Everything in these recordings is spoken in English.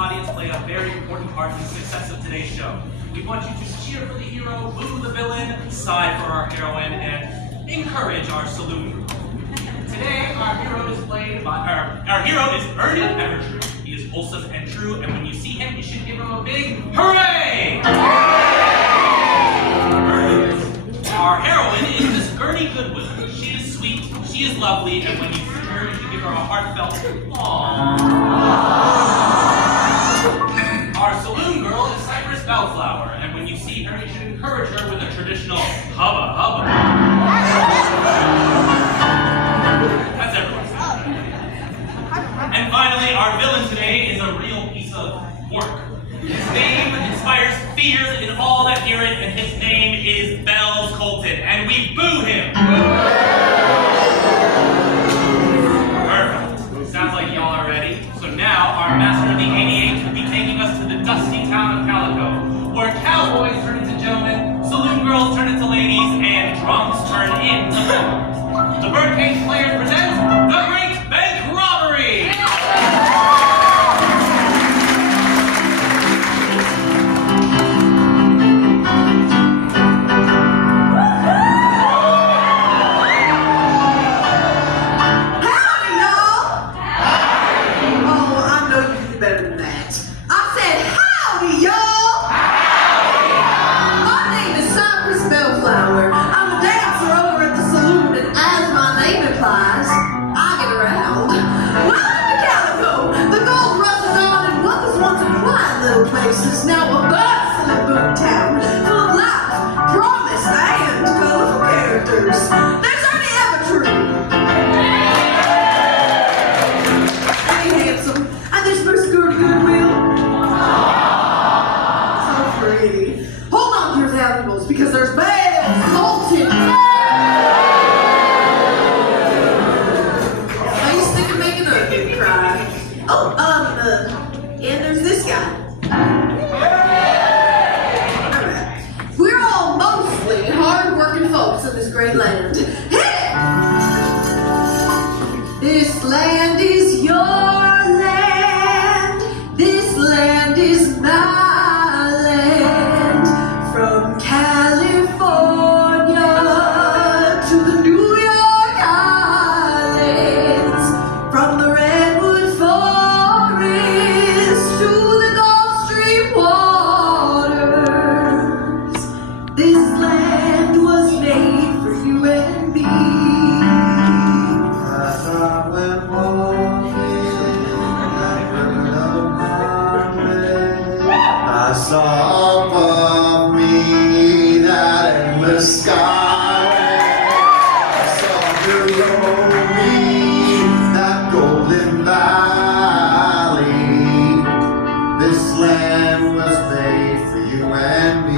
audience play a very important part in the success of today's show. We want you to cheer for the hero, boo the villain, sigh for our heroine, and encourage our saloon girl. Today, our hero is played by our hero is Ernie Evertrue. He is wholesome and true, and when you see him, you should give him a big hooray! Our heroine is Miss Gertie Goodwin. She is sweet, she is lovely, and when you see her, you should give her a heartfelt aww. Our saloon girl is Cypress Bellflower, and when you see her, you should encourage her with a traditional hubba hubba. That's everyone's favorite. And finally, our villain today is a real piece of work. His name inspires fear in all that hear it, and his name is Bells Colton, and we boo him! Perfect. Sounds like y'all are ready. So now, our master of the 88 will be taking us to the dusty town of Calico, where cowboys turn into gentlemen, saloon girls turn into ladies, and drunks turn into whores. The Birdcage Players present the Great Bank Robbery! Is now a bustling boom town full of life, promise, and colorful characters. There's Ernie Evertrue. Hey, handsome. And there's Miss Gertie Goodwill. So pretty. Hold on to your valuables because there's Bells Colton. I used to think of making a kid cry. Oh, and there's this guy. We're all mostly hard-working folks in this great land. Hit it! This land is your land. This land is my land. From California to the New York Islands. From the Redwood Forest to the Gulf Stream waters. This land was made for you and me. As I went walking, I heard of my way. I saw above me that endless skyway. I saw below me that golden valley. This land was made for you and me.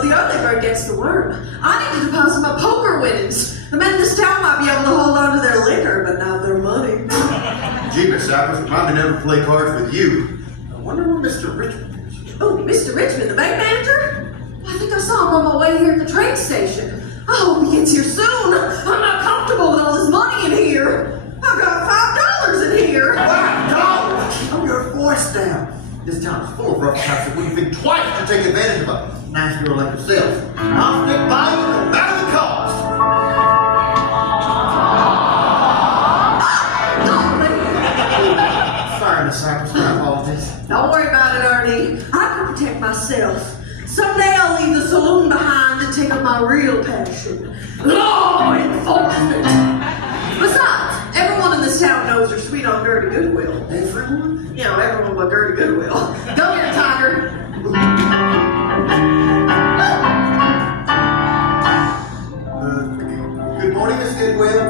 Well, the early bird gets the worm. I need to deposit my poker winnings. The men in this town might be able to hold on to their liquor, but not their money. Gee, Miss Cypress, remind me never to play cards with you. I wonder where Mr. Richmond is. Oh, Mr. Richmond, the bank manager? I think I saw him on my way here at the train station. I hope he gets here soon. I'm not comfortable with all this money in here. I've got $5 in here. $5? I'm your voice down. This town is full of rough types that wouldn't think twice to take advantage of a nice girl like yourself. I'll stick by you no matter the cost. Sorry, Miss Cypress, my apologies. Don't worry about it, Ernie. I can protect myself. Someday I'll leave the saloon behind and take up my real passion. Law enforcement! Besides, everyone in this town knows you're sweet on Gertie Goodwill. Everyone? You know, everyone but Gertie Goodwill. Go get it, Tiger. Good morning, Miss Goodwill.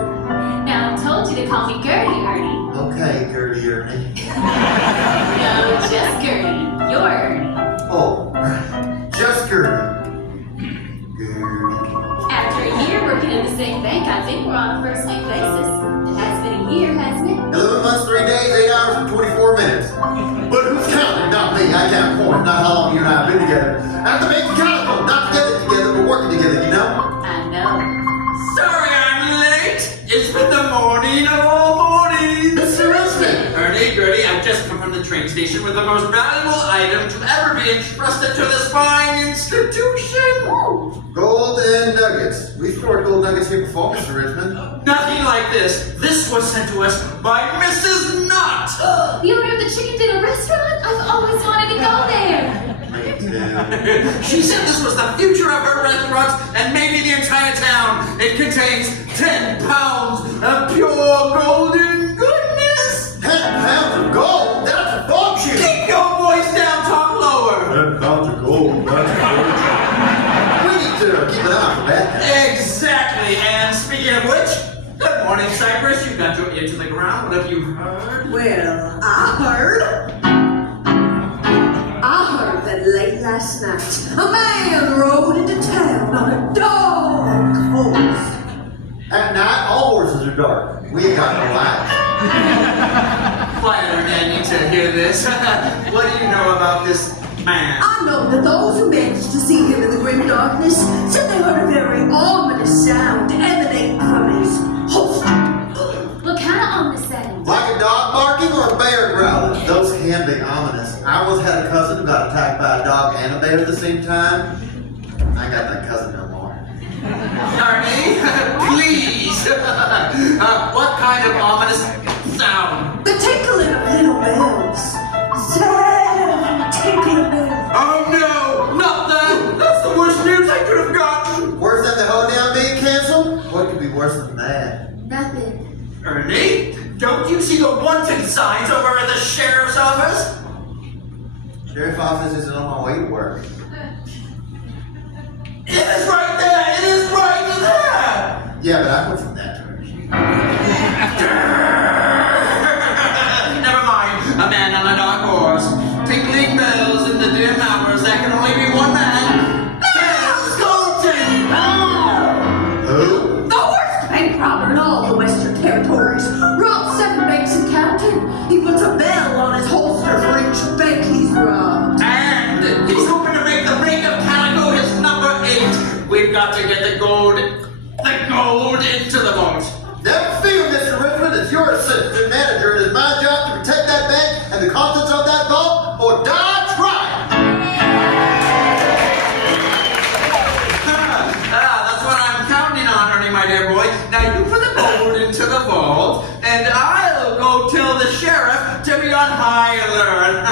Now, I told you to call me Gertie, Ernie. Okay, Gertie Ernie. No, just Gertie. You're Ernie. Oh, just Gertie. Gertie. After a year working in the same bank, I think we're on a first-name basis. It has been a year, hasn't it? 11 months, 3 days, 8 hours, and 24 minutes. But who's counting? Not me. I count corn, not how long you and I have been together. After making calico, not together, but working together, you know? I know. Sorry I'm late. It's been the morning of all mornings. Mr. Richmond. Ernie, Gertie, I've just come from the train station with the most valuable item to ever be entrusted to this fine institution. Gold and nuggets. We stored gold nuggets here before, Mr. Richmond. Nothing like this. This was sent to us by Mrs. Knott. The owner of the chicken dinner restaurant? I've always wanted to go there. Me too. She said this was the future of her restaurants and maybe the entire town. It contains 10 pounds of pure golden goodness. 10 pounds of gold? That's a bullshit. Keep your voice down, talk lower. 10 pounds of gold? That's a bullshit. We need to keep an eye on that. Exactly. And speaking of which, good morning, Cypress. You got your ear to the ground. What have you heard? Well, I heard that late last night, a man rode into town on a dark horse. At night, all horses are dark. We ain't got no lights. Quiet, Ernie. I need to hear this. What do you know about this man? I know that those who managed to see him in the grim darkness said they heard a very ominous sound emanating from his holster. What kind of ominous sound? Like a dog barking or a bear growling. Those can be ominous. I once had a cousin who got attacked by a dog and a bear at the same time. I ain't got that cousin no more. Ernie, please. What kind of ominous sound? The tinkling of little bells. Sad tinkling bells. Oh no, not that. That's the worst news I could have gotten. Worse than the whole damn being canceled? What could be worse than that? Nothing. Ernie, don't you see the wanted signs over at the sheriff's office? Sheriff's office isn't on my way to work. It is right there. It is right there. Yeah, but I come from that direction. Never mind. A man on a dark horse. Tinkling bells in the dim hours. That can only be one man. Bells Colton! Who? The worst bank robber in all the Western Territories. Robbed 7 banks and counting. He puts a bell on his holster for each bank he's robbed. And he's hoping to make the ring of calico his number 8. We've got to get the gold into the vault. Never fear, Mr. Richmond. It's your assistant manager. It is my job to protect that bank and the contents of that vault or die trying. That's what I'm counting on, Ernie, my dear boy. Now you put the gold into the vault, and I'll go tell the sheriff to be on high alert.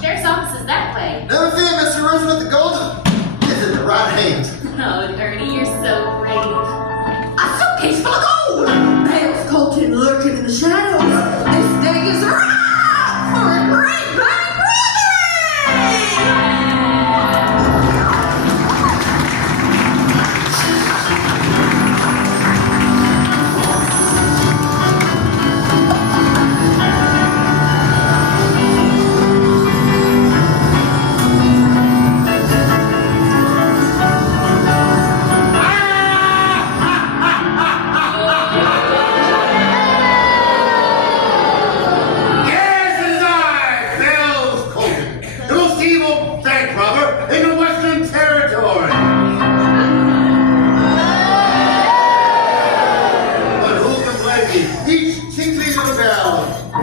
Sheriff's office is that way. Never fear, Mr. Richmond. The gold is in the right hands. Oh, Ernie, you're so brave. A suitcase full of gold. Bells Colton lurking in the shadows. This day is ripe for a great bank robbery.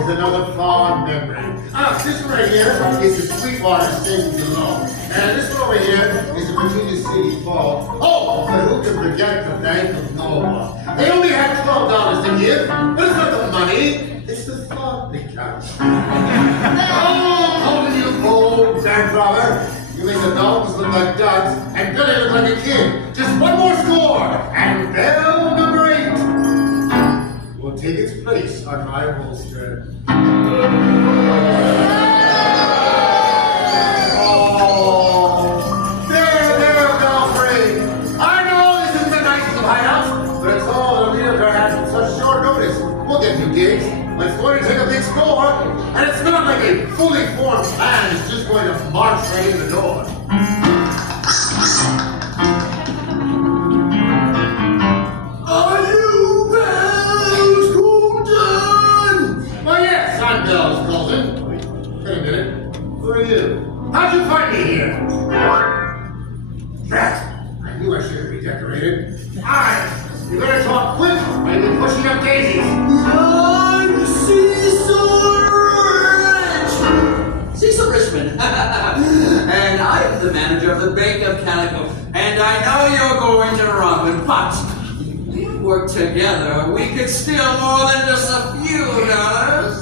another fond memory. This one right here is the Sweetwater Savings and Loan. And this one over here is the Virginia City Fall. Oh, but who can forget the Bank of Norwalk? They only had $12 to give, but it's not the money, it's the thought that counts. Oh, holding you old bank robber. You make the dogs look like duds, and Billy look like a kid. Just one more score, and bell number 8 will take its place on my holster. Oh, there, Belfry. I know this isn't the nicest of hideouts, but it's all the realtor has on such short notice. We'll get new gigs. But it's going to take a big score, and it's not like a fully formed plan is just going to march right in the door. Are you Bells Colton? Why, yes, I'm Bells Colton. Wait a minute. Who are you? How'd you find me here? Drat! I knew I should have redecorated. All right, you better talk quick, or you'll be pushing up daisies. Cecil Richmond. And I am the manager of the Bank of Calico. And I know you're going to run, but if we work together, we could steal more than just a few dollars.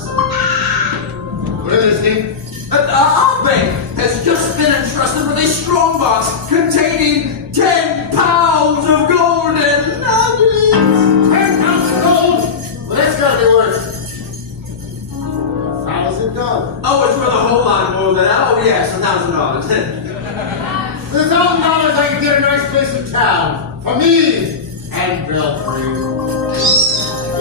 What is this thing? Our bank has just been entrusted with a strongbox containing 10 pounds of golden nuggets. 10 pounds of gold? Well, that's gotta be worth $1,000. Oh, it's worth a whole lot more than that. Oh, yes, $1,000. With $1,000, I can get a nice place in town. For me and Belfry.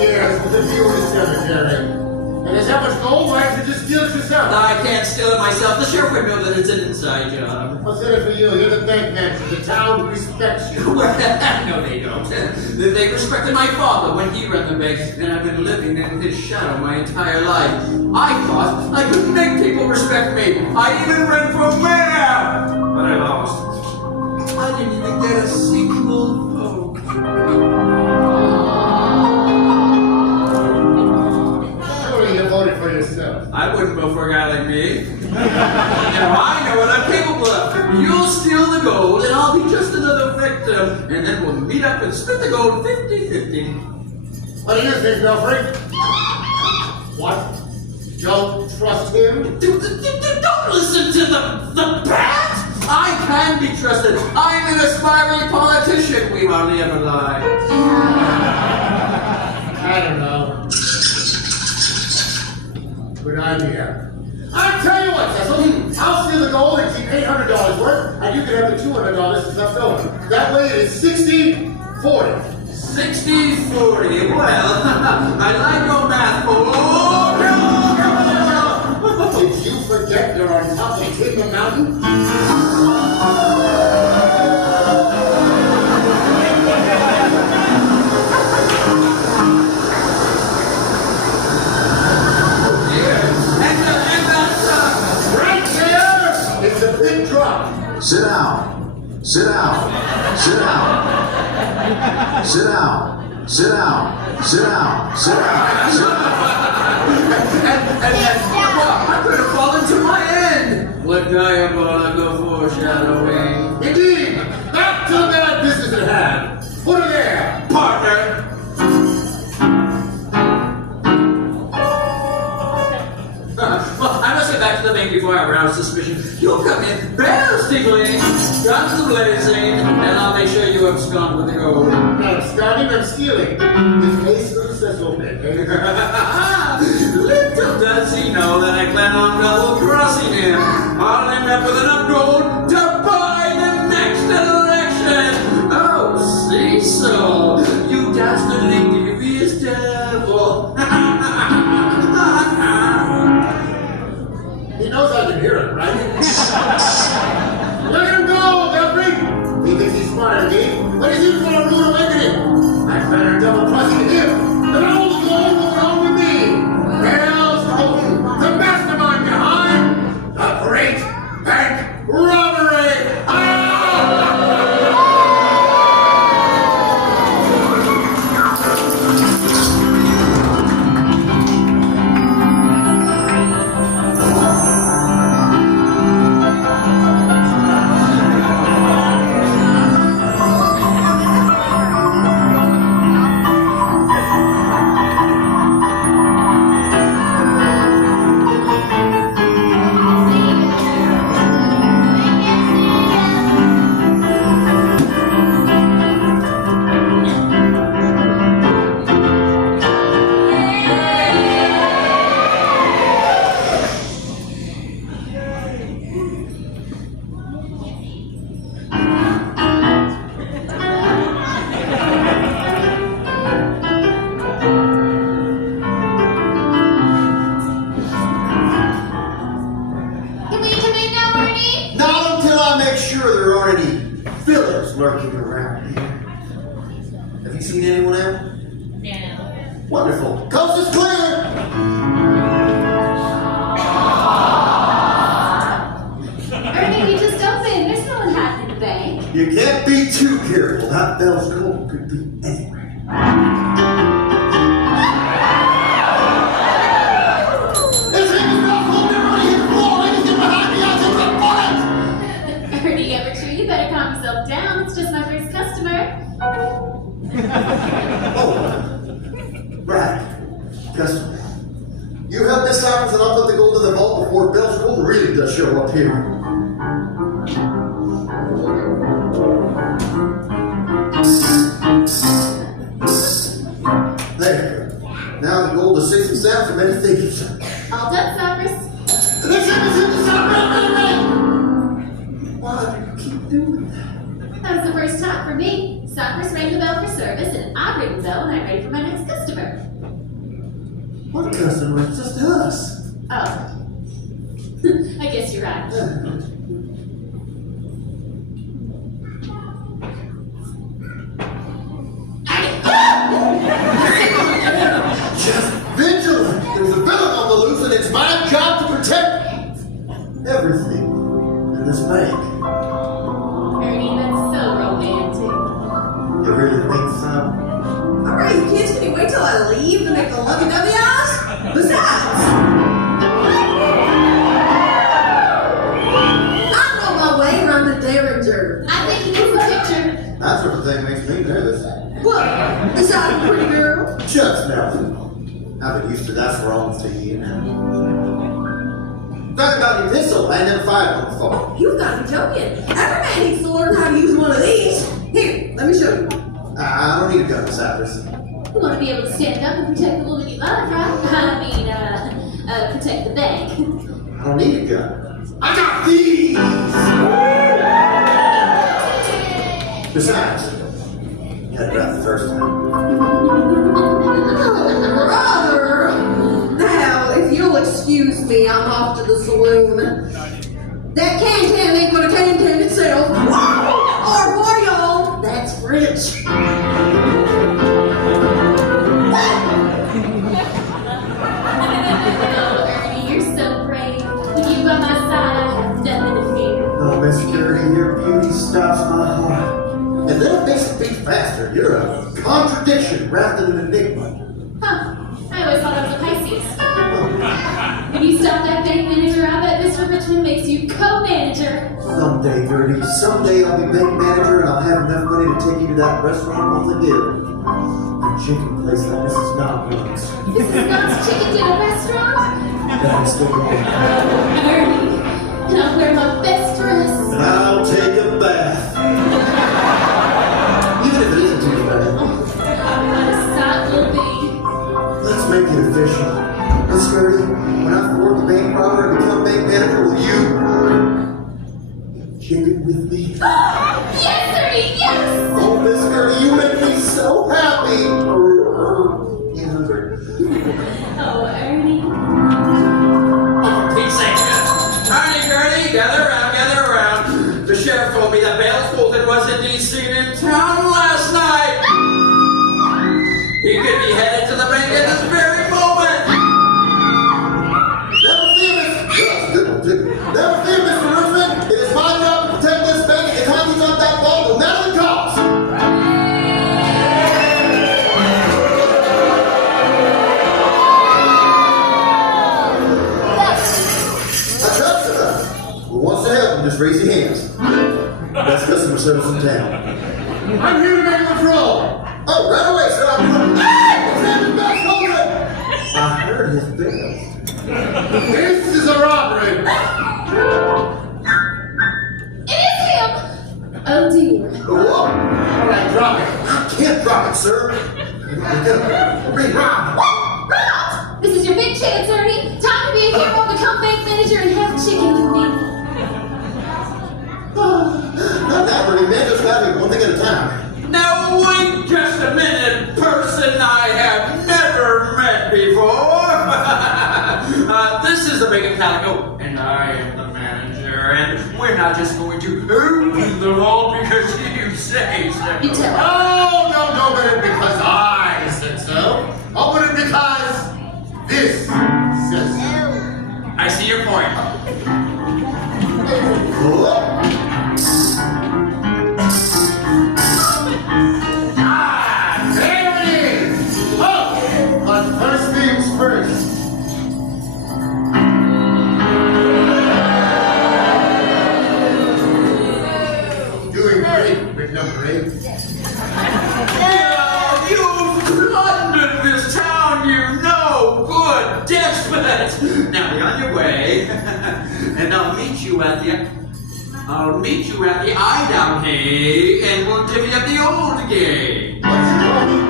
Yes, with a view of the cemetery. And there's that much gold, why don't you just steal it yourself? I can't steal it myself. The sheriff would know that it's an inside job. What's in it for you? You're the bank manager. The town respects you. Well, no, they don't. They respected my father when he ran the bank, and I've been living in his shadow my entire life. I thought I could make people respect me. I even ran for mayor, but I lost. I didn't even get a single vote. Surely you voted for yourself. I wouldn't vote for a guy like me. Now I know what I'm capable of. You'll steal the gold, and I'll be just another victim, and then we'll meet up and split the gold 50-50. What do you think, Belfry? What? Don't trust him? Don't listen to the bat! I can be trusted. I'm an aspiring politician. We hardly ever lie. I don't know. Good idea. I'll tell you what, Cecil. I'll steal the gold and keep $800 worth, and you can have the $200 that's left over. That way it is 60-40. 60-40. Well, I like your math. Oh, no! Did you forget you're on top of Kingdom Mountain? Right there! It's a big drop. Sit down. Sit down. Sit down. Sit down. Sit down. Sit down. Sit down. Sit down. And I could have fallen to my end. What diabolical foreshadowing. Indeed! Back to the bad business at hand. Put her there, partner. Well, I must get back to the bank before I arouse suspicion. You'll come in, bells tingling, guns blazing, and I'll make sure you abscond with the gold. Not absconding, I'm stealing. His face of the Cecil bit. Little does he know that I plan on double-crossing him. I'll end up with enough gold to buy the next election. Oh, Cecil, you dastardly devious devil. He knows I can hear it, right? Look at him go, Belfry! He thinks he's smarter than me, but he's even gonna ruin awakening. I better double crossing him. Wonderful. Coast is clear. Ernie, you just opened. There's no one hiding in the bank. You can't be too careful. That bell's cold could be anywhere. Ernie, you better calm yourself down. It's just my first customer. Oh, right. Customer. You help Miss Simons and I'll put the gold in the vault before Bell's gold really does show up here. There. Now the gold is safe and sound from any thieves. All done, Cypress. This is the sound. Why do you keep doing that? That was the first time for me. Cypress rang the bell for service, and I ring the bell when I'm ready for my next customer. What customer? It's just us. Oh. I guess you're right. Just vigilant. There's a villain on the loose, and it's my job to protect everything in this bank. Ernie, that's so romantic. You really think so? Alright, you kids, can you wait till I leave to make the lovey-dovey eyes? Besides, I know my way around the Derringer. I think he needs a picture. That sort of thing makes me nervous. What? Is that a pretty girl? Just nothing. I've been used to that for almost a year now. Talking about your pistol, I never fired one before. You've got to be joking. Every man needs to learn how to use one of these. Here, let me show you. I don't need a gun, Cypress. You want to be able to stand up and protect the woman you love, right? Protect the bank. I don't need a gun. I got these! Besides, you had breath the first time. Brother! Now, if you'll excuse me, I'm off to the saloon. That can-can ain't gonna can-can itself. Or for y'all, that's French. Oh, Ernie, you're so brave. With you by my side, I have nothing to fear. Oh, Miss Security, your beauty stops my heart. And then it makes it beat faster. You're a contradiction rather than an enigma. Huh. I always thought I was a Pisces. If you stop that bank manager, I bet Mr. Richmond makes you co-manager. Someday, Gertie, someday I'll be bank manager and I'll have enough money to take you to that restaurant on the hill. A chicken place that Mrs. Knott runs. Mrs. Knott's Chicken Dinner Restaurant? That's the one. Ernie, and I'll wear my best dress. And I'll take a bath. Even if it isn't too bad. What a sight will be. Let's make it official. Miss Gertie, when I thwart the bank robber and become bank manager, will you chicken with me? Yes, Ernie, yes! Oh, Miss Gertie, you make me so happy. You hungry? Oh, Ernie. Pete's sake. Gertie, gather around. The sheriff told me that Bales Fulton was indeed seen in town last night. He could be headed to the bank at this very moment. Never fear, Mr. Richmond. It is my job to protect this bank and how he's up that ball, no matter the cost. A customer who wants to help him, just raise your hands. Best customer service in town. I'm here to make a patrol. Oh, right away, sir. Hey! His name is Best Holden. I heard his bells. This is a robbery. It is him! Oh, dear. Whoa. All right, drop it. I can't drop it, sir. Rerob. Knott! This is your big chance, Ernie. Time to be a hero, become bank manager, and have chicken with me. Not that, Bertie, man. Just gotta do one thing at a time. Now wait just a minute, person I have never met before. This is the big Calico, and I am the manager, and we're not just going to open the vault because you say so. You tell him. Oh, don't open it because I said so. Open because this says so. I see your point. Ah, there it is! Oh, but first things first. Doing great with number 8. Yeah, you've plundered this town, you know good despot. Now be on your way, and I'll meet you at the eye down hay, and we'll divvy up the old game. What's wrong?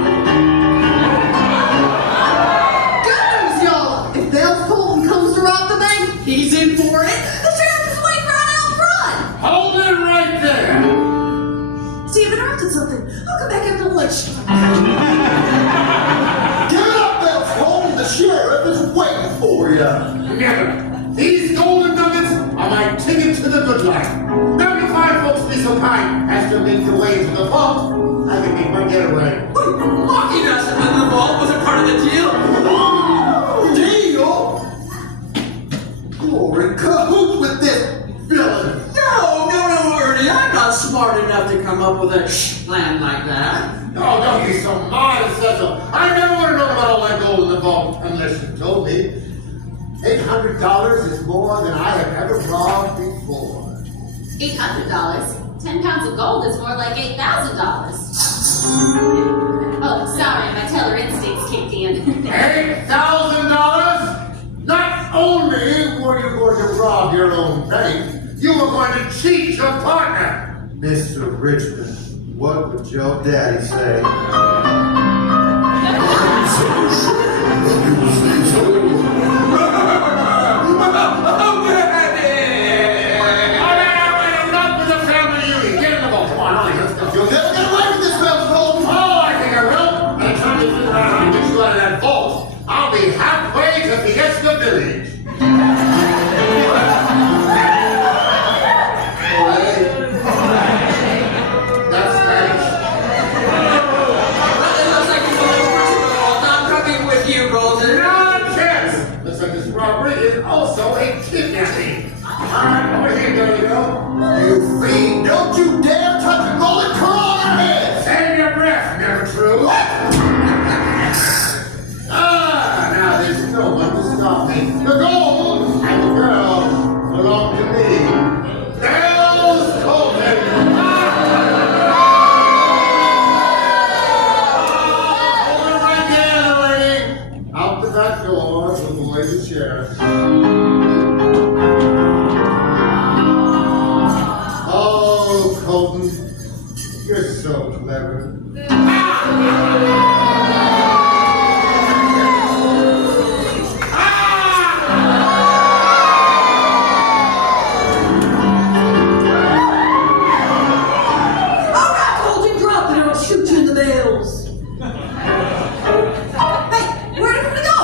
Good news, y'all. If Bell's Colton comes to rob the bank, he's in for it. The sheriff is waiting right out front. Hold it right there! See, I've interrupted something. I'll come back after lunch. Give it up, Bell's home. The sheriff is waiting for you. Never. These golden nuggets are my ticket to the good life. Now, if fine folks be so kind as to make your way to the vault, I can make my getaway. Locking us into the vault wasn't part of the deal. Deal? You're in cahoots with this villain. No, Ernie, I'm not smart enough to come up with a plan like that. Oh, don't be so modest, Cecil. I never would have known about all that gold in the vault unless you told me. $800 is more than I have ever robbed before. $800? 10 pounds of gold is more like $8,000. Oh, sorry, my teller instincts kicked in. $8,000? Not only were you going to rob your own bank, you were going to cheat your partner. Mr. Richmond, what would your daddy say? Enough with the family union. Get in the vault. Come on, let's go. You'll never get away with this, Bell's Gold. Oh, I think I will. By the time you figure out how to get you out of that vault, I'll be halfway to Fiesta Village. That's Spanish. Well, it looks like you're going over to the vault. I'm coming with you, Golden. Nonsense! Looks like this robbery is also a kidnapping. Alright, over here, there you go. You fiend! Don't you dare touch a golden curl on your head! Save your breath, never true. Now there's no one to stop me. The gold and the girl belong to me. Bells Colton! Hold it right there, lady. Out the back door to avoid the sheriff. Oh, Colton, you're so clever. All right, Colton, drop it or I'll shoot you in the bells. Hey, where did we go?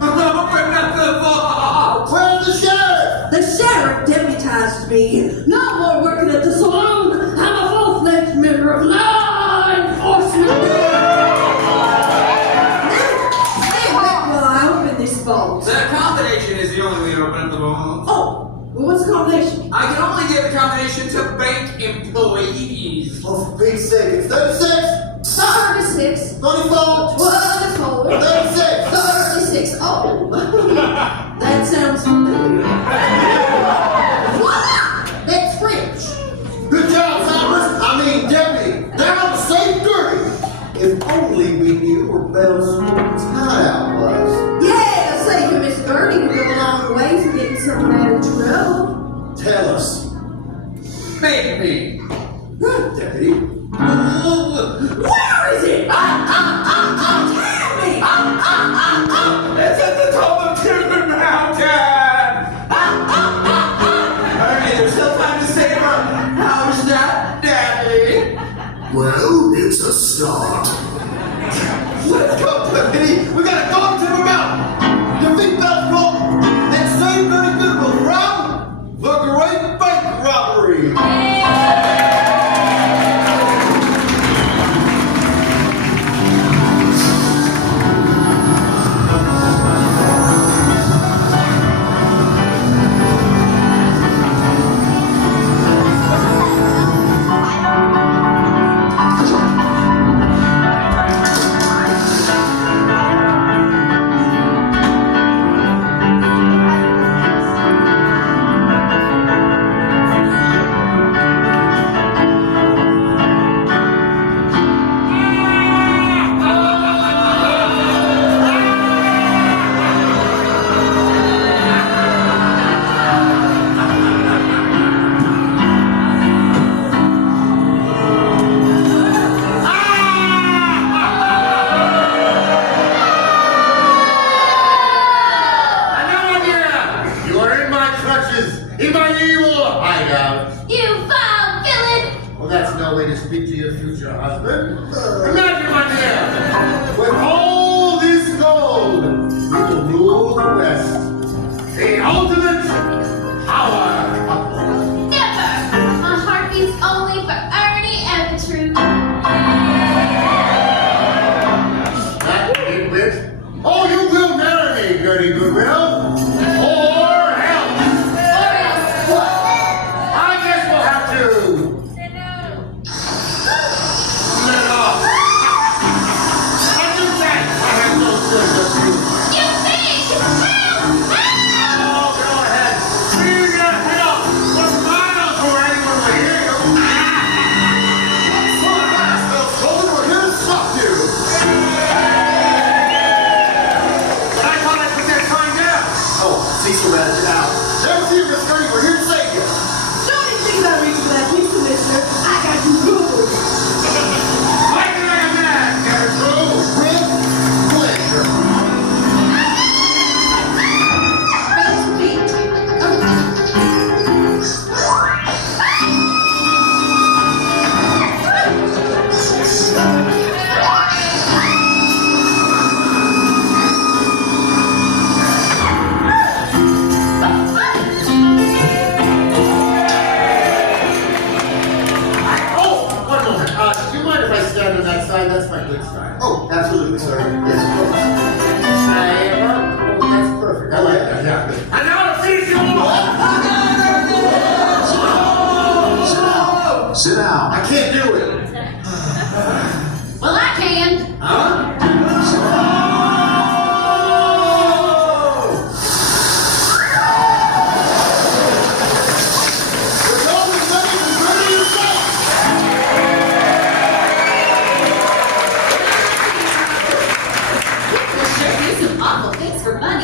Open up the vault! Where's the sheriff? The sheriff deputized me. No more working at the saloon. I'm a full-fledged member of law enforcement. Stand back while I open this vault. That combination is the only way to open up the vault. Oh, well, what's the combination? I can only give a combination to bank employees. Oh, for Pete's sake, it's 36, 36, 24, 24, 36. 36. Oh, that sounds familiar. Voila! That's French. Good job, Cyrus. I mean, deputy. Down safe dirty. If only we knew where Bell's hideout was. Yeah, save you, Miss Birdie, would go a long way for getting someone out of trouble. Tell us. Maybe. Deputy. Where is it? Tell me! It's at the top of Timber Mountain! Alright, there's still time to save her. How's that, Daddy? Well, it's a start. Let's go, deputy. We gotta go to Timber Mountain. You think Bell's Gold and save very good will rob the Great Bank Robbery.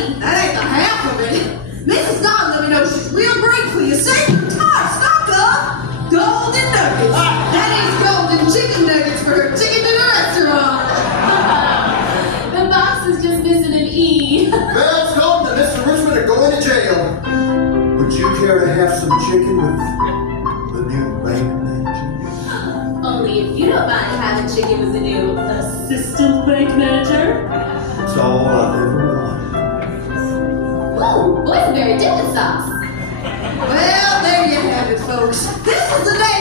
money. That ain't the half of it. Mrs. Dodd let me know she's real grateful. You see, her entire stock of golden nuggets. That is golden chicken nuggets for her chicken dinner restaurant. The box is just missing an E. Well, it's told that Mr. Richmond are going to jail. Would you care to have some chicken with the new bank manager? Only if you don't mind having chicken with the new assistant bank manager. It's all I've ever wanted. Ooh, boysenberry dipping sauce. Well, there you have it, folks. This is the day